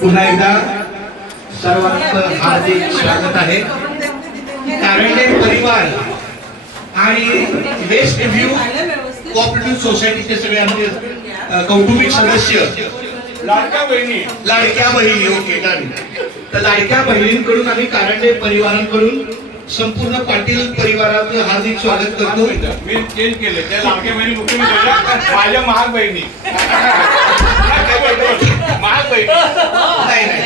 पुन्हा एकदा सर्वांचं हार्दिक स्वागत आहे. कारंडे परिवार आणि वेस्ट व्ह्यू कोऑपरेटिव्ह सोसायटीचे सगळे आमचे कौटुंबिक सदस्य. लाडक्या बहिणी. लाडक्या बहिणी ओके तर लाडक्या बहिणींकडून आम्ही कारंडे परिवारांकडून संपूर्ण पाटील परिवाराचं हार्दिक स्वागत करतो. मी चेंज केले. त्या लाडक्या बहिणी मुख्यमंत्री. माझ्या महाग बहिणी महाग बहिणी नाही नाही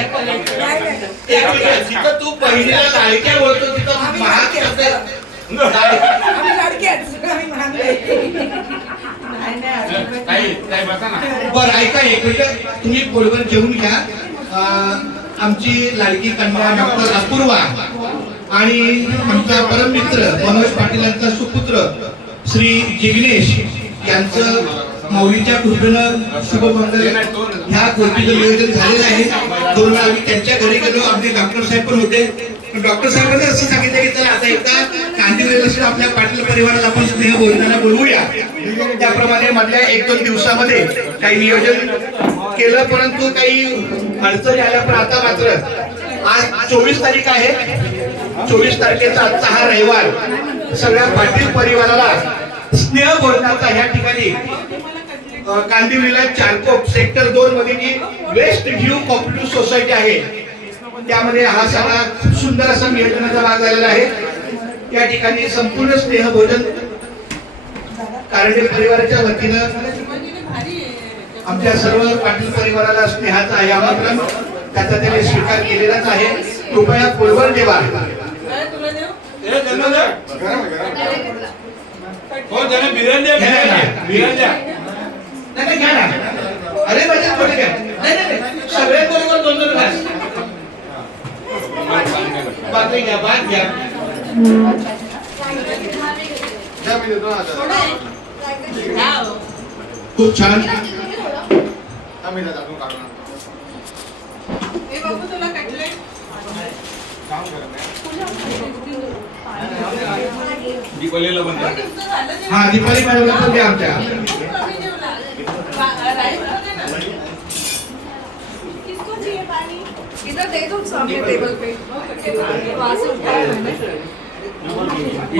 एक मिनिट, जिथं तू बहिणीला लाडक्या बोलतो तिथं महाग आम्ही लाडक्याच आम्ही नाही. नाही, काही काही ना. बरं ऐका एक मिनिट. तुम्ही बरोबर जेवून घ्या. अं, आमची लाडकी कन्या डॉक्टर अपूर्वा आणि आमचा परममित्र मनोज पाटील यांचा सुपुत्र श्री जिग्नेश यांचं मौलीच्या कृपेनं शुभमंगल ह्या गोष्टीचं नियोजन झालेलं आहे. दोन वेळा आम्ही त्यांच्या घरी गेलो. आमचे डॉक्टर साहेब पण होते. पण डॉक्टर साहेबांनी असं सांगितलं की चला आता एकदा गांधी आपल्या पाटील परिवाराला आपण स्नेह बोलताना बोलवूया त्याप्रमाणे मधल्या एक दोन दिवसामध्ये काही नियोजन केलं परंतु काही अडचणी आल्या पण आता मात्र आज चोवीस तारीख आहे. चोवीस तारखेचा आजचा हा रविवार. सगळ्या पाटील परिवाराला स्नेह बोलण्याचा ह्या ठिकाणी कांदिवलीला चारकोप सेक्टर दोन मध्ये G west view cooperative society आहे त्यामध्ये हा सगळा खूप सुंदर असा नियोजनाचा भाग झालेला आहे. या ठिकाणी संपूर्ण स्नेह भोजन कारंडे परिवाराच्या वतीनं आमच्या सर्व पाटील परिवाराला स्नेहाचा आहे आमंत्रण. त्याचा त्याने स्वीकार केलेलाच आहे. कृपया पोलवर द्या. हो त्यांना बिर्याणी बिर्याणी नाही, घ्या ना अरे म्हणजे थोडे घ्या नाही नाही नाही. सगळ्यांबरोबर दोन दोन घास. बाकी घ्या भात घ्या. खूप छान. दीपावलीला बंद हा दीपाली मॅडम पण द्या आमच्या. दे दो सामने टेबल पे. वास उठता है